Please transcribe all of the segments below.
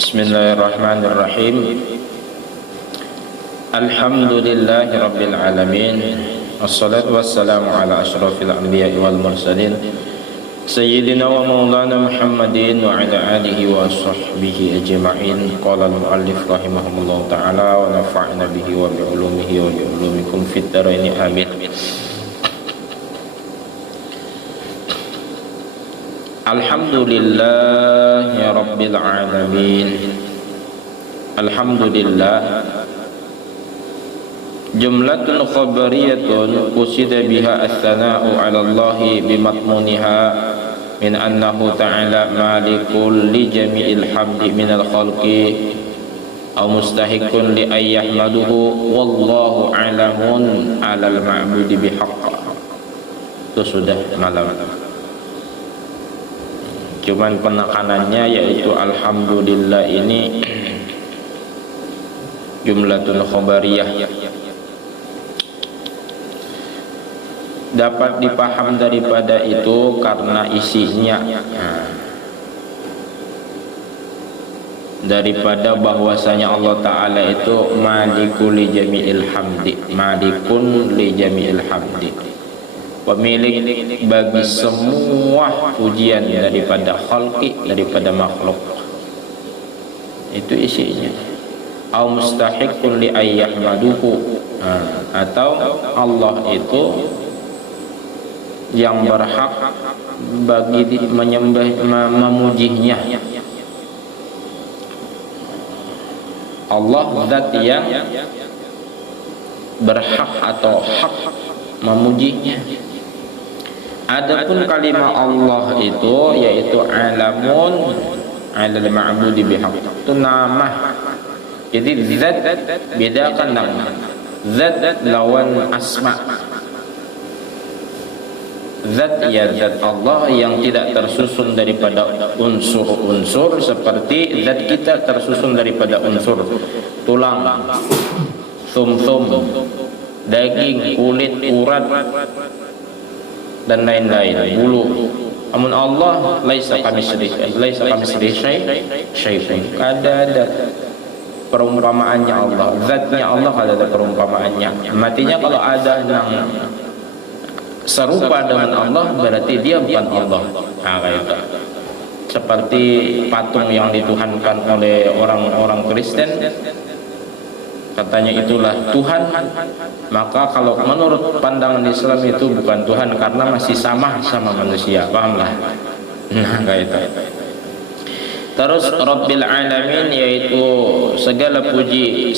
Bismillahirrahmanirrahim. Alhamdulillahi rabbil alamin. Wassalatu wassalamu ala asyrafil anbiya'i wal mursalin Sayyidina wa maulana Muhammadin wa ala alihi wa sahbihi ajma'in. Qala al-muallif rahimahullah ta'ala wa nafa'na bihi wa bi'ulumihi wa bi'ulumikum fid dharaini amin. Alhamdulillahi rabbil alamin. Alhamdulillah jumlatun khabariyatun qusida biha as-sana'u 'ala Allahi bimatmuniha min annahu ta'ala malikul li jami'il hamdi minal khalqi aw mustahiqun li ayyahmaduhu wallahu 'alamun 'alal ma'budi bihaqq. Itu sudah malam. Cuman penekanannya yaitu alhamdulillah ini jumlatun khabariyah, dapat dipaham daripada itu karena isinya daripada bahwasanya Allah Ta'ala itu malikul li jami'il hamdi, malikun li jami'il hamdi, pemilik bagi semua pujian daripada khalqi, daripada makhluk. Itu isinya. Au mustahiqun li ayyahmaduhu, atau Allah itu yang berhak bagi menyembah, memujinya. Allah zat yang berhak atau hak memujinya. Adapun kalimat Allah itu yaitu alamun 'alal ma'budi bihaq, itu nama. Jadi zat bedakan nama. Zat lawan asma. Zat ya zat Allah yang tidak tersusun daripada unsur-unsur seperti zat kita tersusun daripada unsur tulang, sum-sum, daging, kulit, urat dan lain-lain, bulu. Namun Allah laisa kamitslihi syai'un. Ada perumpamaannya Allah, zatnya Allah ada perumpamaannya. Matinya kalau ada yang serupa dengan Allah berarti dia bukan Allah. Itu seperti patung yang dituhankan oleh orang-orang Kristen, katanya itulah Tuhan. Maka kalau menurut pandangan Islam itu bukan Tuhan karena masih sama manusia, pahamlah. Itu. Terus Rabbil Alamin yaitu segala puji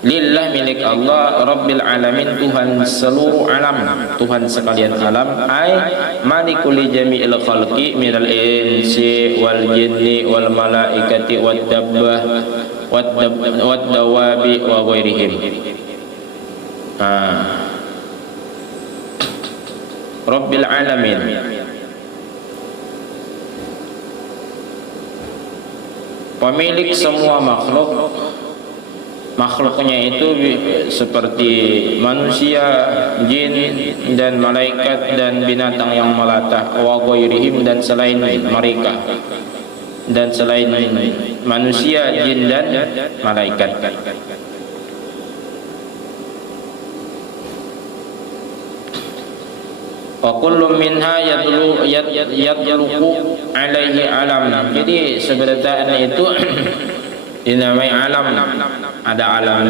lillah, milik Allah. Rabbil Alamin, Tuhan seluruh alam, Tuhan sekalian alam. Ai malikul jami'il khalqi minal insi wal jinni wal malaikati wad dabbah wad dawabi wa ghairihim. Rabbil Alamin, pemilik semua makhluk. Makhluknya itu seperti manusia, jin dan malaikat dan binatang yang melata, wa ghairihim, dan selain mereka, dan selain manusia, jin dan malaikat. Wa kullu minha yadluqu alaihi alam. Jadi sebenarnya itu dinamai alam. Ada alam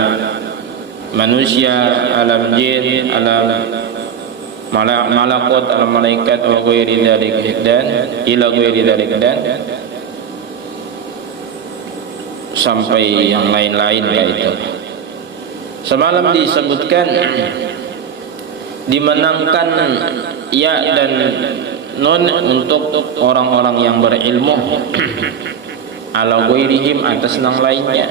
manusia, alam jin, alam malakut, alam malaikat, wa ghairi dzalik, dan ila ghairi dzalik, dan sampai yang lain-lain yaitu. Semalam disebutkan dimenangkan ya dan nun untuk orang-orang yang berilmu, ala ghairihim, atas yang lainnya.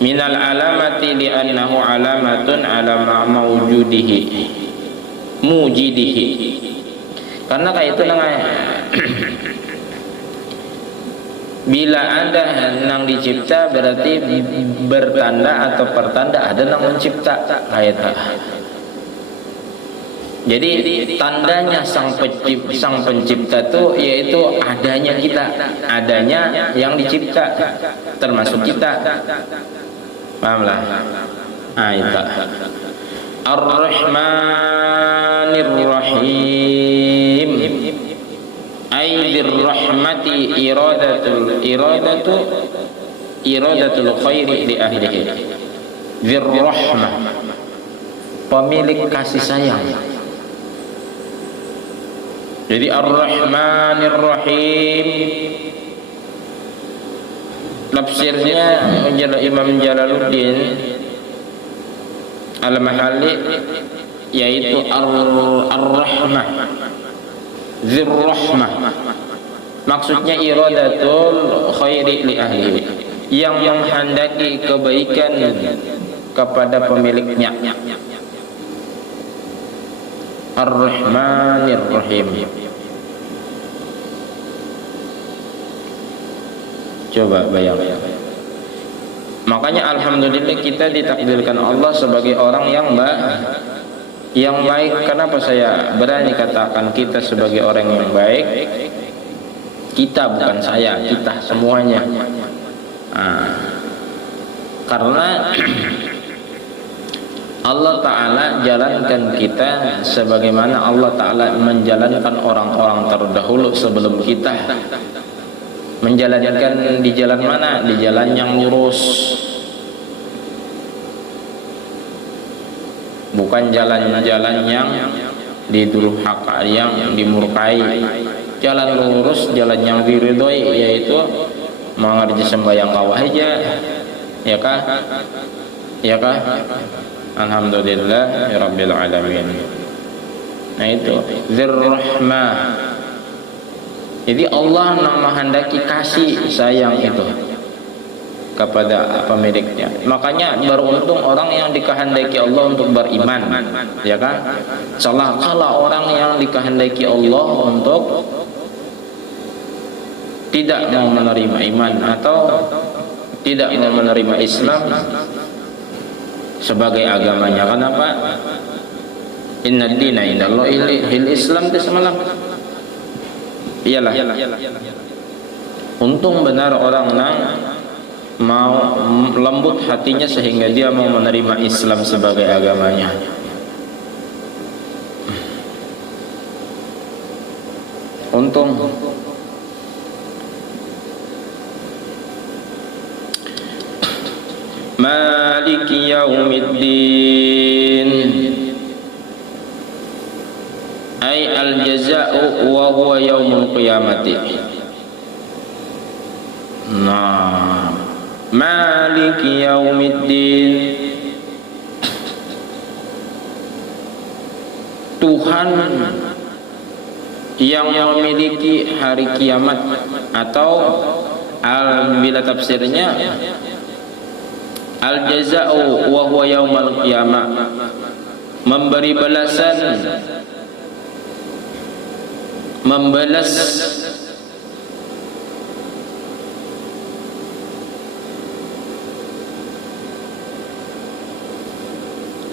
Minal alamati li annahu alamatun ala mawjudihi mujidihi. Karena kayak itu bila ada nang dicipta berarti bertanda atau pertanda ada nang mencipta. Kayak Jadi tandanya sang pencipta itu yaitu adanya kita, adanya yang dicipta, termasuk kita. Pahamlah? Ah, itu. Ar-Rahmanir Rahim. Aidir rahmati iradatul khairi li ahlihi. Dzir rahmah, pemilik kasih sayang. Jadi Ar-Rahmanir Rahim, tafsirnya Imam Jalaluddin Al-Mahalli yaitu Ar-Rahmah, Dzir rahmah, maksudnya iradatul khairi li ahlihi, yang menghendaki kebaikan kepada pemiliknya. Ar-Rahmanir Rahim. Coba bayangkan. Makanya alhamdulillah kita ditakdirkan Allah sebagai orang yang baik. Kenapa saya berani katakan kita sebagai orang yang baik? Kita, bukan saya, kita semuanya. Karena Allah Ta'ala jalankan kita sebagaimana Allah Ta'ala menjalankan orang-orang terdahulu sebelum kita. Menjalankan di jalan mana? Di jalan yang lurus, bukan jalan-jalan yang didurhaka, yang dimurkai. Jalan lurus, jalan yang diridhoi, yaitu mengerti sembahyang kawah aja, ya kah? Ya kah? Alhamdulillah ya rabbil alamin. Nah itu Dzir rahmah. Jadi Allah menghendaki kasih sayang itu kepada pemiliknya. Makanya beruntung orang yang dikehendaki Allah untuk beriman, ya kan? Salah kalah orang yang dikehendaki Allah untuk tidak mau menerima iman atau tidak mau menerima Islam sebagai agamanya. Kenapa? Inna dina indallahi Islam itu semalam. Iyalah. Untung benar orang yang mau lembut hatinya sehingga dia mau menerima Islam sebagai agamanya. Untung. Maliki yaumiddin, ay al-jaza'u wa huwa yaumul qiyamati. Nah, Maliki yaumiddin, Tuhan yang memiliki hari kiamat, atau bila tafsirnya al-jaza'u wa huwa yaumul qiyamah, memberi balasan, membalas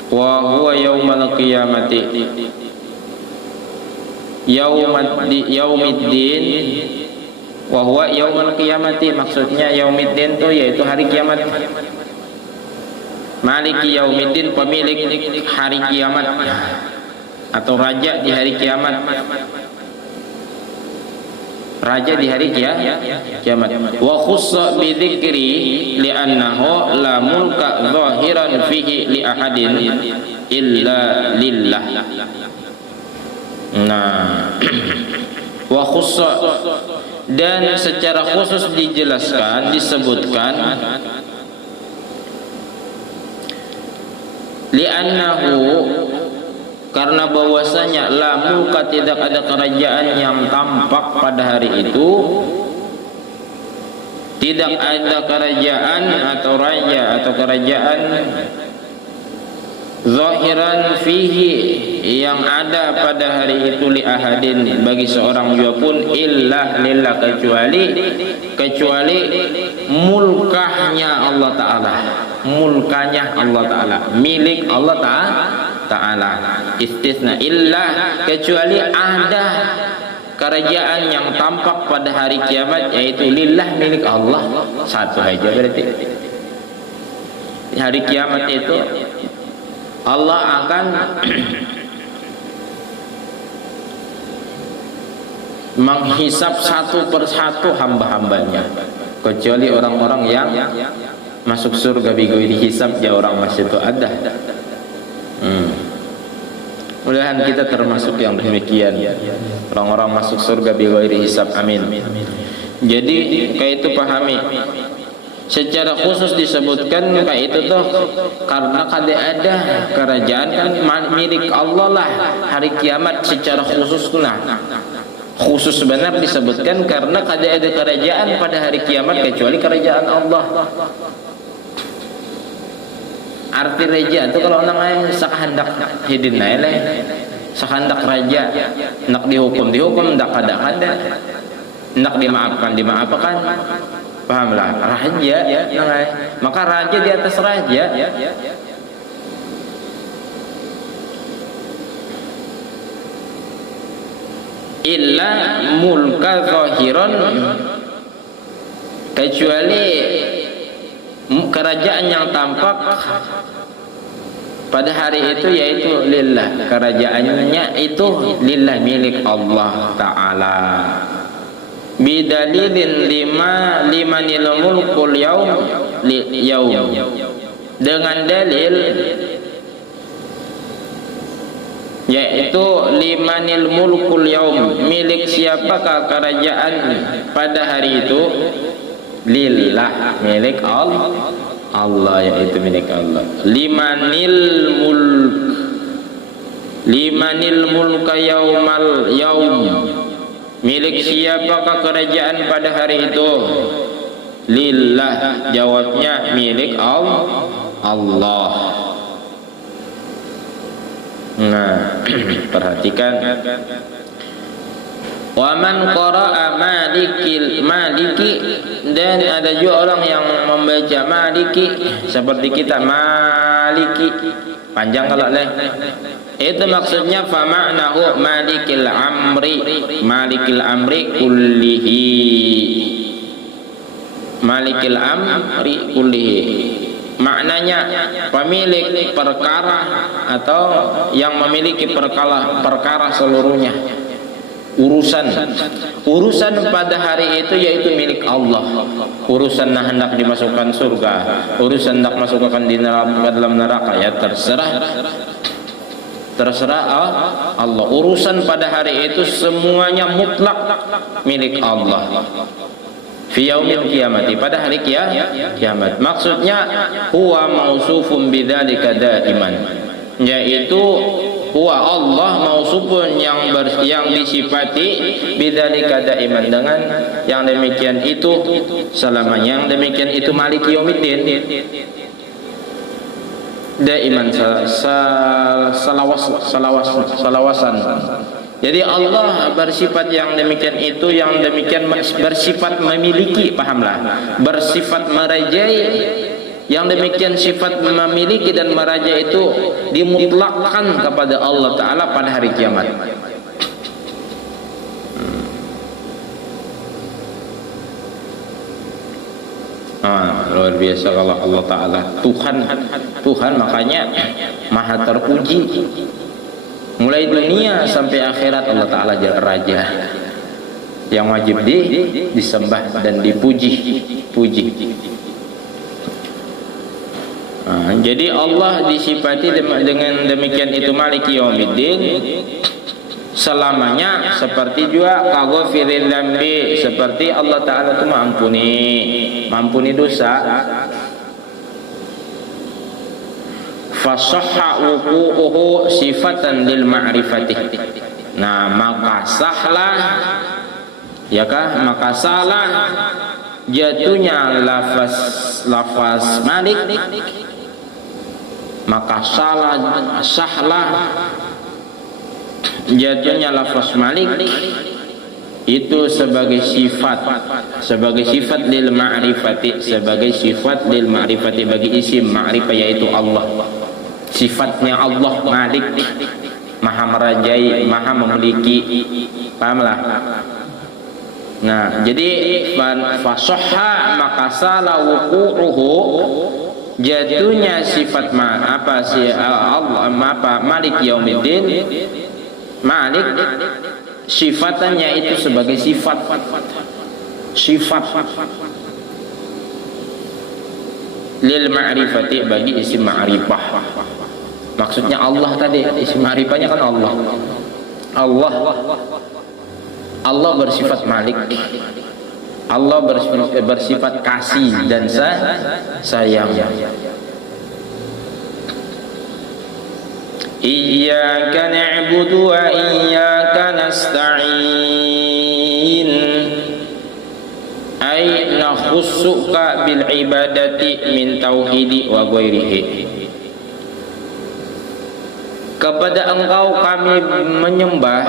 wa huwa yaumul qiyamati, yaumiddin wa huwa yaumul qiyamati, maksudnya yaumiddin itu yaitu hari kiamat. Maliki yaumiddin, pemilik hari kiamat atau raja di hari kiamat. Raja di hari kiamat. Wa khussa bi dzikri li'annahu la mulka zahiran fihi li ahadin illa lillah. Nah, wa khussa, dan secara khusus dijelaskan, disebutkan li'annahu, karena bahwasanya la mulka, tidak ada kerajaan yang tampak pada hari itu, tidak ada kerajaan atau raja atau kerajaan zahiran fihi, yang ada pada hari itu li ahadin, bagi seorang juga pun, illa lillah, kecuali mulkahnya Allah Ta'ala, mulkanya Allah Ta'ala, milik Allah Ta'ala. Istisna, illa, kecuali ada kerajaan yang tampak pada hari kiamat, yaitu lillah, milik Allah. Satu aja berarti. Di hari kiamat itu Allah akan menghisap satu persatu hamba-hambanya, kecuali orang-orang yang masuk surga bigoi dihisap, ya orang masih itu ada. Mudah-mudahan kita termasuk yang demikian, orang-orang masuk surga bigoi dihisap, amin. Jadi kayak itu pahami. Secara khusus disebutkan kayak itu tuh karena kada ada kerajaan kan milik Allah lah hari kiamat secara khusus lah. Khusus benar disebutkan karena kada ada kerajaan pada hari kiamat kecuali kerajaan Allah. Arti raja itu kalau orang yang sakahandak hidin naik, sakahandak raja, nak dihukum ndak kada, nak dimaafkan. Pahamlah, raja, maka raja di atas raja. Illa mulka zahiran, kecuali kerajaan yang tampak pada hari itu, yaitu lillah, kerajaannya itu lillah, milik Allah Ta'ala. Bidalilin limanil mulkul yaum, dengan dalil yaitu limanil mulkul yaum, milik siapakah kerajaan pada hari itu, lillah, milik Allah, yaitu milik Allah. Limanil mulka yaumal yaum, milik siapakah kerajaan pada hari itu, lillah, jawabnya milik Allah. Nah, perhatikan. Wa man qara'a maliki, dan ada juga orang yang membaca maliki seperti kita, maliki panjang kalau leh. Itu maksudnya fa ma'nahu malikil amri kullihi. Malikil amri kullihi maknanya pemilik perkara atau yang memiliki perkara seluruhnya. Urusan pada hari itu yaitu milik Allah. Urusan hendak dimasukkan surga, urusan hendak masukkan di dalam neraka, ya terserah Allah. Urusan pada hari itu semuanya mutlak milik Allah. Fi yaumil qiyamati, pada hari kiamat. Maksudnya huwa mausufun bidzalika daiman, yaitu huwa Allah mausufun yang disifati bidzalika daiman, dengan yang demikian itu selamanya. Yang demikian itu maliki yaumiddin, daiman, salawasan. Jadi Allah bersifat yang demikian itu, yang demikian bersifat memiliki, pahamlah, bersifat merajai, yang demikian sifat memiliki dan meraja itu dimutlakkan kepada Allah Ta'ala pada hari kiamat. Luar biasa kalau Allah Ta'ala Tuhan, makanya maha terpuji. Mulai dunia sampai akhirat Allah Ta'ala raja yang wajib disembah dan dipuji. Jadi Allah disifati dengan demikian itu maliki yaumiddin selamanya, seperti juga kaghafiril dzambi, seperti Allah Ta'ala itu mampuni dosa. Fasahha wuqu'uhu sifatan lil ma'rifati. Nah, maka sahlah, ya kah? Maka salah jatuhnya lafaz malik, maka sahlah jatuhnya lafaz malik itu sebagai sifat lil ma'rifati, sebagai sifat lil ma'rifati bagi isim ma'rifah, yaitu Allah. sifatnya Allah Malik, maha merajai, maha memiliki. Pahamlah? Nah, jadi fasahha maka salah wuqu'uhu, jatuhnya sifat Allah Malik Yaumiddin, Malik sifatannya itu sebagai sifat lil ma'rifati, bagi isim ma'rifah. Maksudnya Allah tadi, isim ma'rifahnya kan Allah bersifat Malik, Allah bersifat kasih dan sayang. Iyyaka na'budu wa iyyaka nasta'in, ay nakhussuka bil ibadati min tauhidi wa ghairihi. Kepada Engkau kami menyembah,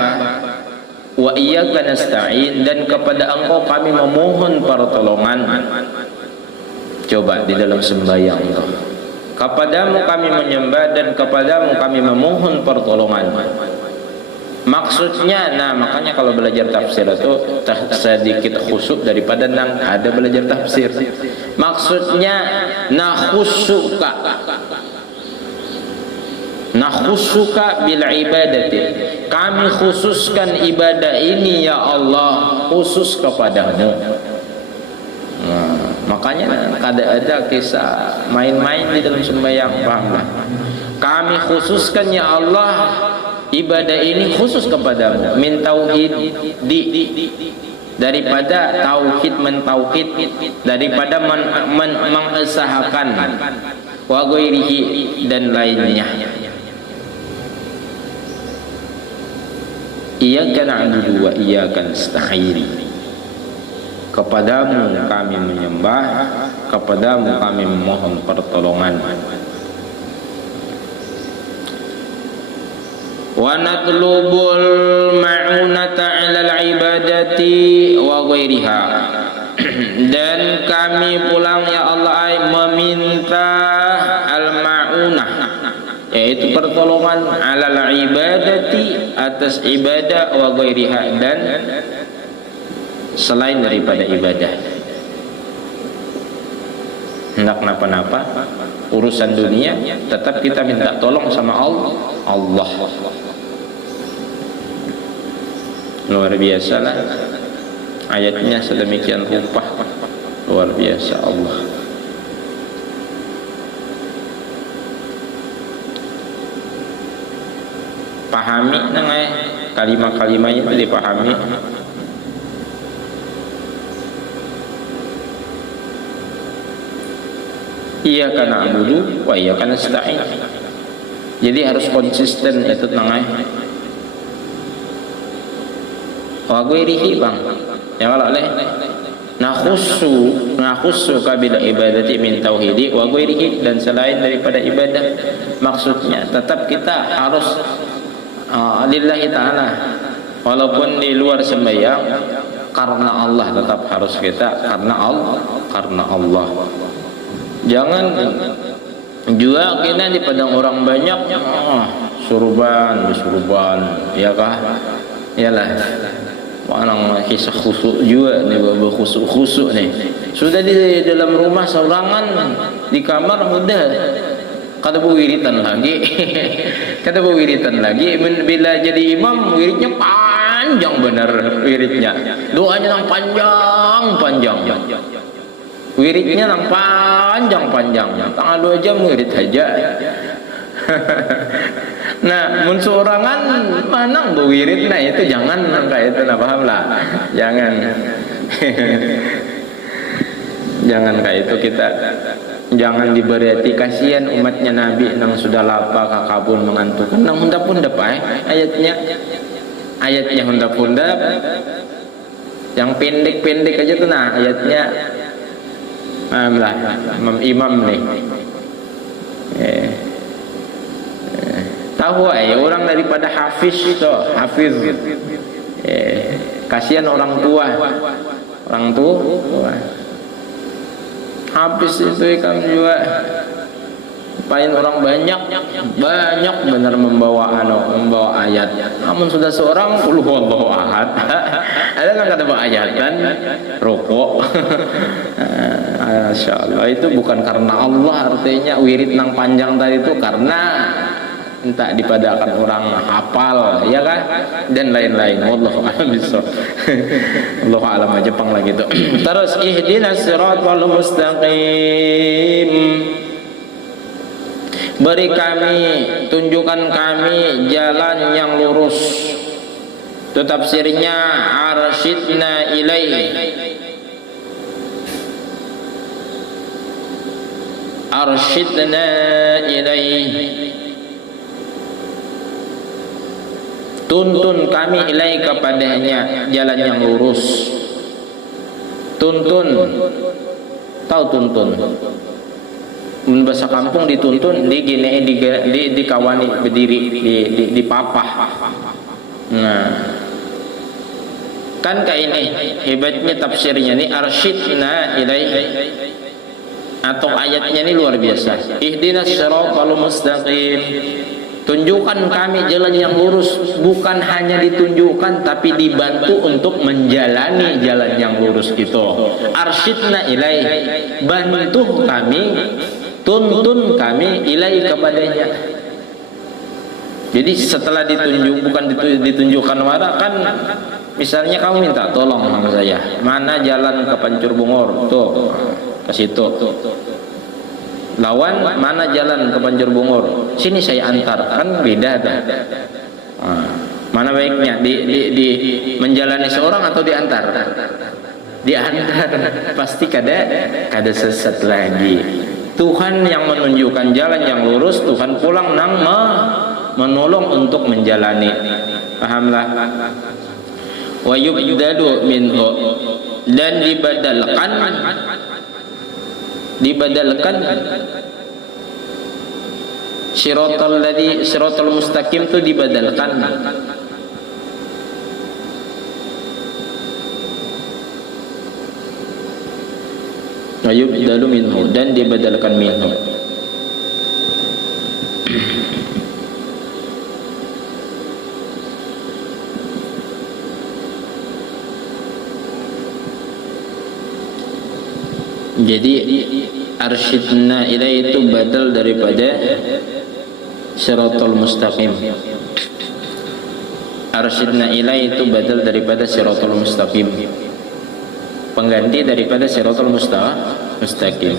wa iyyaka nasta'in, dan kepada Engkau kami memohon pertolongan. Coba di dalam sembahyang itu, kepadamu kami menyembah dan kepadamu kami memohon pertolongan. Maksudnya, nah makanya kalau belajar tafsir itu sedikit khusyuk daripada ada belajar tafsir. Maksudnya nakhusuka bil ibadati, kami khususkan ibadah ini ya Allah khusus kepadamu. Nah, makanya ada kisah main-main di dalam sembahyang, pahamlah? Kami khususkan ya Allah ibadah ini khusus kepadamu, min tauhid daripada tauhid, mentauhid, daripada mengesahkan, wa ghairihi, dan lainnya. Iyyaka na'budu wa iyyaka nasta'in, kepadamu kami menyembah, kepadamu kami memohon pertolongan. Wa natlubul ma'unata 'alal ibadati wa ghairiha, dan kami pulang ya Allah meminta al-ma'unah, yaitu pertolongan, 'alal ibadati, atas ibadah, wa ghairiha, dan selain daripada ibadah. Hendak kenapa-napa urusan dunia tetap kita minta tolong sama Allah. Luar biasa lah ayatnya, sedemikian rupa luar biasa Allah. Pahami nangai kalimat-kalimatnya itu dipahami. Iyyaka na'budu wa iyyaka nasta'in. Jadi harus konsisten itu nangai. Wa ghairihi bang. Ya kalau oleh nakhussu kabila ibadati min tauhidi wa ghairihi, dan selain daripada ibadah. Maksudnya tetap kita harus lillahi ta'ala, walaupun di luar sembahyang karena Allah, tetap harus kita karena Allah. Jangan juga kita di padang orang banyak surban, ya kah? Yalah, orang kisah khusuk juga nih, khusuk nih. Sudah di dalam rumah sorangan di kamar udah kata wiritan lagi. Bila jadi imam wiridnya panjang benar, wiridnya doanya yang panjang. Wiridnya nang panjang, tanggal 2 jam wirid aja. Nah, mun seorangan manang berwirid, nah itu jangan kayak itu, nah paham lah. Jangan kayak itu, kita jangan diberati, kasihan umatnya Nabi nang sudah lapar kakabun mengantukkan nang hundap-hundap ayatnya hundap-hundap yang pendek-pendek aja tuh, nah ayatnya imam nih tahu orang daripada hafiz kasihan orang tua hafiz itu kan juga Paling orang banyak benar membawa ayat. Namun sudah seorang qul huwallahu ahad. Ada kan kata bawa ayat kan? Rokok. Masya Allah, itu bukan karena Allah, artinya wirid nang panjang tadi itu karena entah dipadakan orang hafal, ya kan, dan lain-lain. Wallahu a'lam bishawab. Allahu a'lam aja pang lagi itu. Terus ihdinas siratal mustaqim. Beri kami, tunjukkan kami jalan yang lurus. Itu tafsirnya arsyidna ilaih. Arsyidna ilaih. Tuntun kami ilaih kepadanya jalan yang lurus. Tuntun. Tahu tuntun? Bahasa kampung dituntun, dikawani berdiri, dipapah. Nah, kan kayak ini hebatnya tafsirnya nih, arsyidna ilaih, atau ayatnya ini luar biasa. Ihdinas siratal mustaqim. Tunjukkan kami jalan yang lurus, bukan hanya ditunjukkan tapi dibantu untuk menjalani jalan yang lurus itu. Arsyidna ilaih, bantu kami, tuntun kami ilaih kepadanya. Jadi setelah ditunjukkan wara kan, misalnya kamu minta tolong sama saya, mana jalan ke Pancur Bungor, tuh ke situ. Lawan, mana jalan ke Pancur Bungor, sini saya antar, kan beda dah. Mana baiknya di menjalani seorang atau diantar? Diantar, pasti kada sesat lagi. Tuhan yang menunjukkan jalan yang lurus, Tuhan pulang nang menolong untuk menjalani. Pahamlah? Wa yubdalu minhu, dan dibadalkan siratal mustaqim itu dibadalkan. Wa yubdalu minhu, dan dibadalkan minhu. Jadi arsyidna ilaih itu badal daripada siratal mustaqim. Arsyidna ilaih itu badal daripada siratal mustaqim, pengganti daripada siratal mustaqim.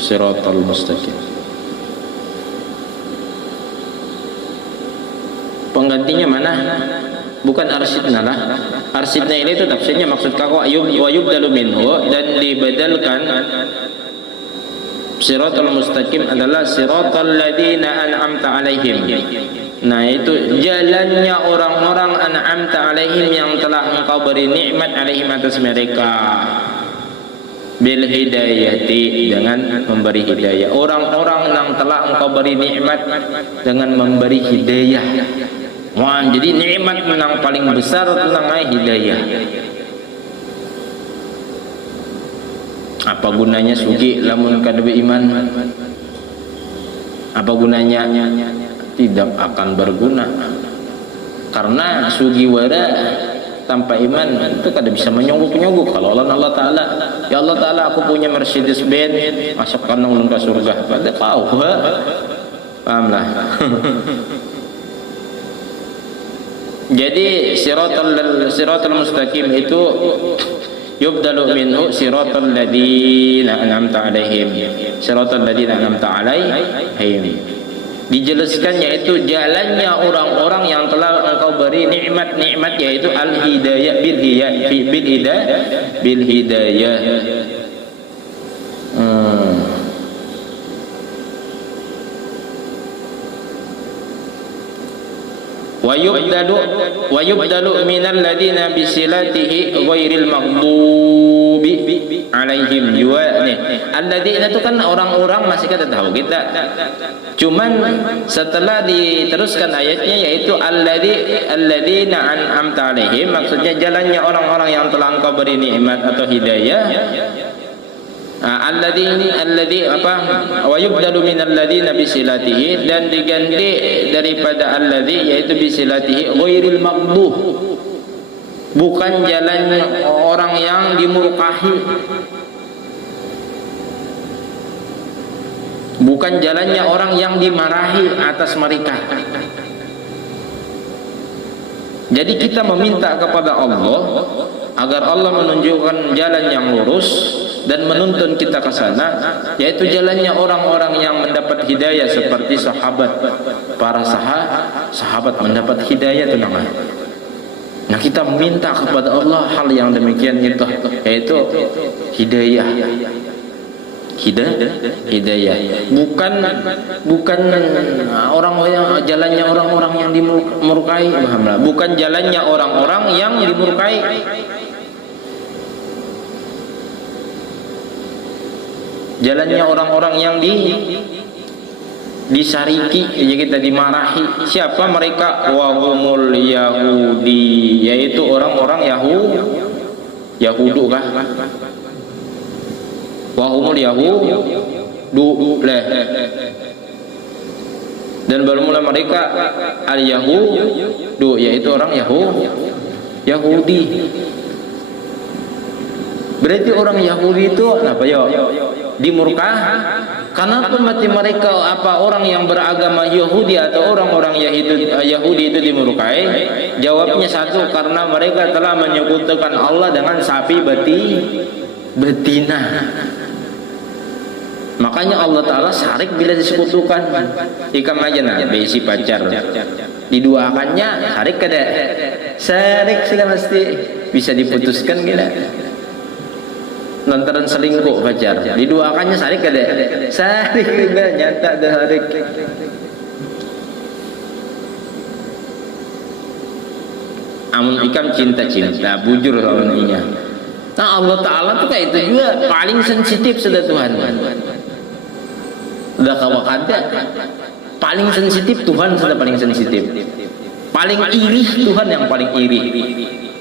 Siratal mustaqim, penggantinya mana? Bukan arsyidna lah. Arsyidna ini itu tafsirnya maksud kaku wa yubdalu minhu, dan dibadalkan. Siratal mustaqim adalah siratal ladzina an'amta alaihim. Nah, itu jalannya orang-orang an'amta alaihim, yang telah engkau beri nikmat alaihim atas mereka. Bil hidayati, dengan memberi hidayah. Orang-orang yang telah engkau beri nikmat dengan memberi hidayah. Wah, jadi nikmat yang paling besar tentang hidayah. Apa gunanya sugi lamun kada beriman? Apa gunanya? Tidak akan berguna. Karena sugi wara tanpa iman itu kada bisa menyogok-nyogok. Kalau Allah Ta'ala, ya Allah Ta'ala, aku punya Mercedes Benz, masukkan ulun ke surga. Pada tahu, pahamlah. Jadi siratal mustaqim itu yubdalu minhu siratal ladzina an'amta alaihim. Siratal ladzina an'amta alaihim, dijelaskannya itu jalannya orang-orang yang telah engkau beri nikmat-nikmat, yaitu al-hidayah bil hidayah. Wa yubdalu minal ladina bisilatihi ghairil maghdubi alaihim juga nih. Alladzina itu kan orang-orang masih kita tahu kita. Cuman setelah diteruskan ayatnya, yaitu alladzina an'amta alaihim, maksudnya jalannya orang-orang yang telah engkau beri nikmat atau hidayah. alladzi apa wa yubdalu minal ladzina bisilatihi, dan diganti daripada alladzi yaitu bisilatihi ghairil maghdub, bukan jalannya orang yang dimurkahi, bukan jalannya orang yang dimarahi atas mereka. Jadi kita meminta kepada Allah agar Allah menunjukkan jalan yang lurus dan menuntun kita ke sana, yaitu jalannya orang-orang yang mendapat hidayah seperti sahabat. Para sahabat mendapat hidayah, tenang. Nah, kita minta kepada Allah hal yang demikian itu, yaitu hidayah. Hidayah bukan orang yang jalannya orang-orang yang dimurkai, bukan jalannya orang-orang yang dimurkai. Jalannya orang-orang yang disariki, ya kita dimarahi. Siapa mereka? Wahumul Yahudi, yaitu orang-orang Yahudu kah? Wahumul Yahudu leh. Dan bermula mereka al-Yahudu, yaitu orang Yahudi. Berarti orang Yahudi itu apa ya? Dimurka. Kenapa mati mereka orang yang beragama Yahudi atau orang-orang Yahudi itu dimurkai? Jawabnya satu, karena mereka telah menyekutukan Allah dengan sapi betina. Makanya Allah Ta'ala syarik bila disekutukan. Ikam aja nah, besi pacar diduakannya syarik kada? Syarik sudah mesti bisa diputuskan gila. Lantaran selingkuh pacar diduakannya syarik kada? Syarik juga, nyata dah syarik. Amun ikam cinta bujur lawannya. Nah, Allah Ta'ala tuh kayak itu juga paling sensitif sudah Tuhan. Udah kawakada paling sensitif Tuhan, sudah paling sensitif. Paling iri Tuhan, yang paling iri.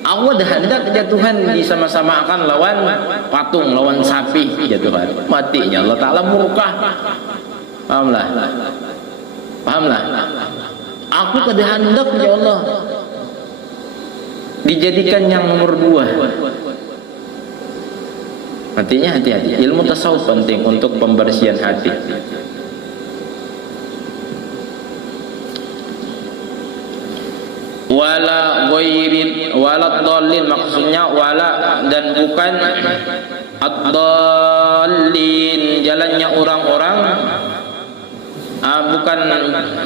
Allah dah hendak aja Tuhan disama-samakan lawan patung, lawan sapi ya Tuhan. Matinya Allah Ta'ala murka. Pahamlah. Aku kada hendak ya Allah dijadikan yang nomor 2. Artinya hati-hati. Ilmu tasawuf penting untuk pembersihan hati. Wala ghairin wala dhallin, maksudnya wala dan bukan ad-dhallin, jalannya orang-orang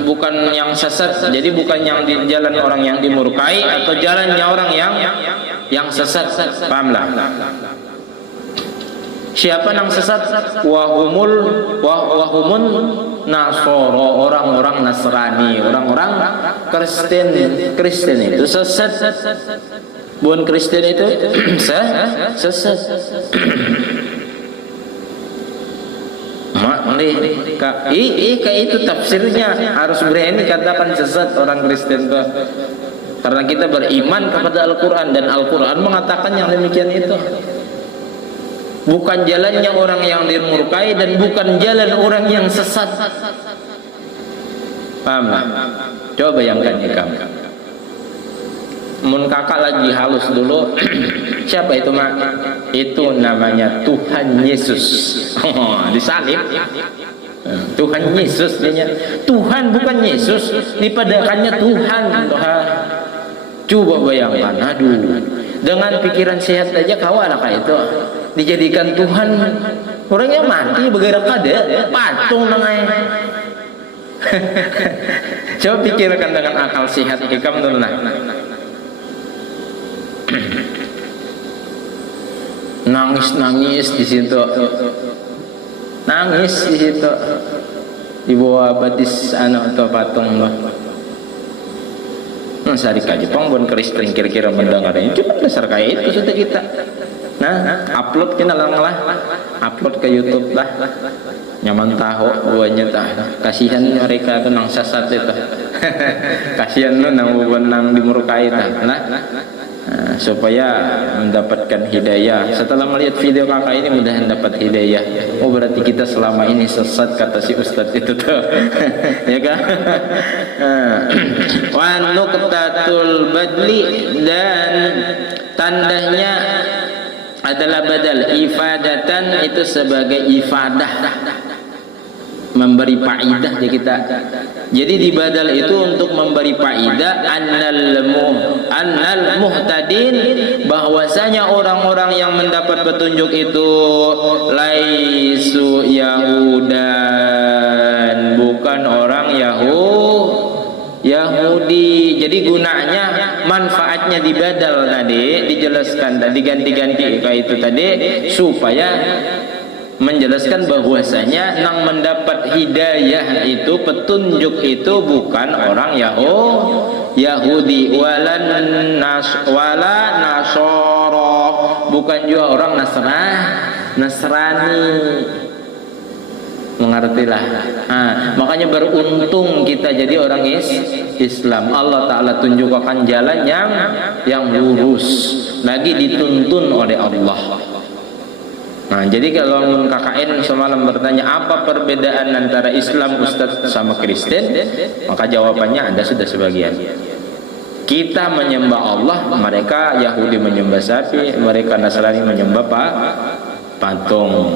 bukan yang sesat. Jadi bukan yang di jalan orang yang dimurkai atau jalannya orang yang sesat. Pahamlah. Siapa yang sesat? Wahumun Nasoro, orang-orang Nasrani, orang-orang Kristen itu sesat. Bukan Kristen itu sesat. Kayak itu tafsirnya harus berani katakan sesat orang Kristen itu. Karena kita beriman kepada Al-Quran, dan Al-Quran mengatakan yang demikian itu. Bukan jalannya orang yang dimurkai dan bukan jalan orang yang sesat. Paham? Coba bayangkan ya kamu. Mun kakak lagi halus dulu. Siapa itu mak? Itu namanya Tuhan Yesus. Disalib. Tuhan Yesus dia. Tuhan bukan Yesus, dipadakannya Tuhan. Coba bayangkan, aduh. Dengan pikiran sehat aja kau anakah itu dijadikan Tuhan, orangnya mati bergerak ada patung nengai. Coba pikirkan dengan akal sehat ikam dulu nah. Nangis di situ, di bawah batis anak atau patung lah. Sari kaji panggon Kristen kira-kira mendengarnya cuma dasar kayak itu sudah kita. Nah, upload kita lah, upload ke YouTube lah. Nyaman tahu buahnya tak. Kasihan mereka tuh nang sesat itu. Kasihan lu nang dimurkai tak. Nah, supaya mendapatkan hidayah. Setelah melihat video kakak ini mudahan dapat hidayah. Oh berarti kita selama ini sesat kata si ustadz itu tuh. Ya kan? Wa nuqtatul badli, dan tandanya adalah badal. Ifadatan itu sebagai ifadah, memberi faidah ya kita. Jadi di badal itu untuk memberi faidah annal muhtadin, bahwasanya orang-orang yang mendapat petunjuk itu laisu yahudan, bukan orang Yahudi. Jadi gunanya, manfaatnya di badal tadi dijelaskan, tadi ganti-ganti kayak itu tadi, supaya menjelaskan bahwasanya yang mendapat hidayah itu, petunjuk itu bukan orang Yahudi, wala nasoro, bukan juga orang Nasrani. Mengertilah. Makanya beruntung kita jadi orang Islam. Allah Ta'ala tunjukkan jalan yang lurus, lagi dituntun oleh Allah. Jadi kalau KKN semalam bertanya apa perbedaan antara Islam Ustadz sama Kristen, maka jawabannya Anda sudah sebagian. Kita menyembah Allah, mereka Yahudi menyembah sapi, mereka Nasrani menyembah patung.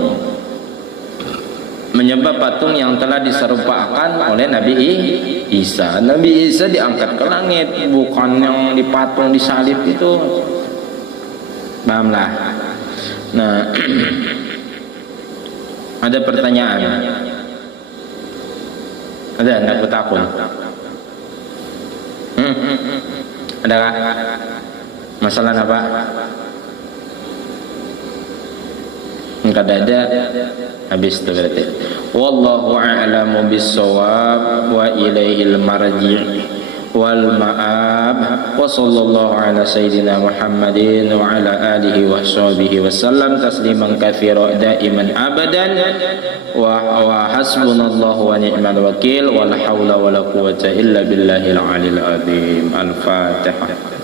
Menyembah patung yang telah diserupakan oleh Nabi Isa. Nabi Isa diangkat ke langit, bukan yang dipatung disalib itu. Pahamlah. Nah, ada pertanyaan? Ada, enggak takut. Ada kah? Masalah apa? Enggak ada. Habis itu berarti. Wallahu a'lamu bis-shawab wa ilaihil marji' wal ma'ab, wa sallallahu ala sayyidina Muhammadin wa ala alihi wa sahbihi wa sallam tasliman katsira daiman abadan, wa hasbunallahu wa ni'mal wakil, wala haula wala quwwata illa billahil aliyil azim. Al-Fatihah.